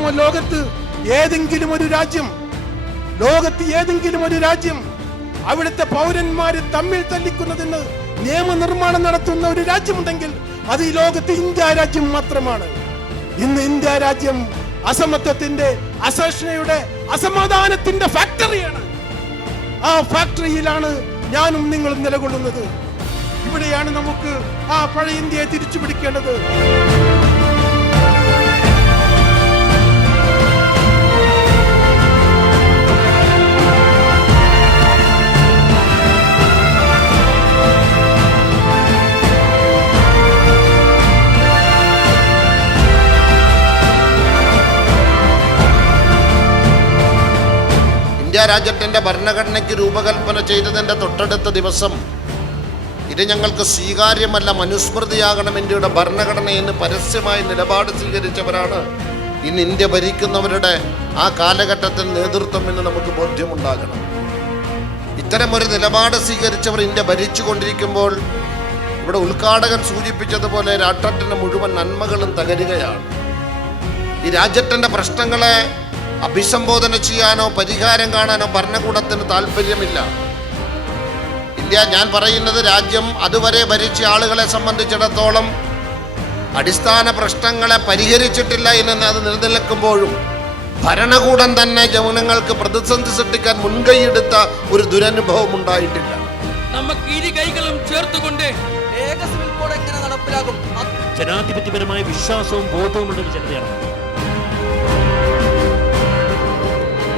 ലോകത്ത് ഏതെങ്കിലും ഒരു രാജ്യം ലോകത്ത് ഏതെങ്കിലും ഒരു രാജ്യം അവിടുത്തെ പൗരന്മാര് തമ്മിൽ തല്ലിക്കുന്നതിന് നിയമനിർമ്മാണം നടത്തുന്ന ഒരു രാജ്യമുണ്ടെങ്കിൽ അത് ഈ ലോകത്ത് ഇന്ത്യ രാജ്യം മാത്രമാണ്. ഇന്ന് ഇന്ത്യ രാജ്യം അസമത്വത്തിന്റെ അസഹിഷ്ണയുടെ അസമാധാനത്തിന്റെ ഫാക്ടറിയാണ് ആ ഫാക്ടറിയിലാണ് ഞാനും നിങ്ങളും നിലകൊള്ളുന്നത്. ഇവിടെയാണ് നമുക്ക് ആ പഴയ ഇന്ത്യയെ തിരിച്ചു പിടിക്കേണ്ടത് ഇന്ത്യ രാജ്യത്തിന്റെ ഭരണഘടനയ്ക്ക് രൂപകൽപ്പന ചെയ്തതിന്റെ തൊട്ടടുത്ത ദിവസം ഇത് ഞങ്ങൾക്ക് സ്വീകാര്യമല്ല മനുസ്മൃതിയാകണം ഇന്ത്യയുടെ ഭരണഘടന എന്ന് പരസ്യമായി നിലപാട് സ്വീകരിച്ചവരാണ് ഇന്ന് ഇന്ത്യ ഭരിക്കുന്നവരുടെ ആ കാലഘട്ടത്തിൽ നേതൃത്വം എന്ന് നമുക്ക് ബോധ്യമുണ്ടാകണം. ഇത്തരമൊരു നിലപാട് സ്വീകരിച്ചവർ ഇന്ത്യ ഭരിച്ചുകൊണ്ടിരിക്കുമ്പോൾ ഇവിടെ ഉദ്ഘാടകൻ സൂചിപ്പിച്ചതുപോലെ രാഷ്ട്രത്തിന്റെ മുഴുവൻ നന്മകളും തകരുകയാണ്. ഈ രാജ്യത്തിന്റെ പ്രശ്നങ്ങളെ അഭിസംബോധന ചെയ്യാനോ പരിഹാരം കാണാനോ ഭരണകൂടത്തിന് താല്പര്യമില്ല. ഇന്ത്യ ഞാൻ പറയുന്നത് രാജ്യം അതുവരെ ഭരിച്ച ആളുകളെ സംബന്ധിച്ചിടത്തോളം അടിസ്ഥാന പ്രശ്നങ്ങളെ പരിഹരിച്ചിട്ടില്ല എന്ന് അത് നിലനിൽക്കുമ്പോഴും ഭരണകൂടം തന്നെ ജനങ്ങൾക്ക് പ്രതിസന്ധി സൃഷ്ടിക്കാൻ മുൻകൈയെടുത്ത ഒരു ദുരനുഭവം ഉണ്ടായിട്ടില്ല. നമുക്ക് ഇരു കൈകളും ചേർത്തുകൊണ്ട് ഏക സിവിൽ കോഡ് എങ്ങനെ നടപ്പിലാകും? അത് ജനാധിപത്യപരമായ വിശ്വാസവും ബോധവുമുള്ള ഒരു ജനതയാണ്.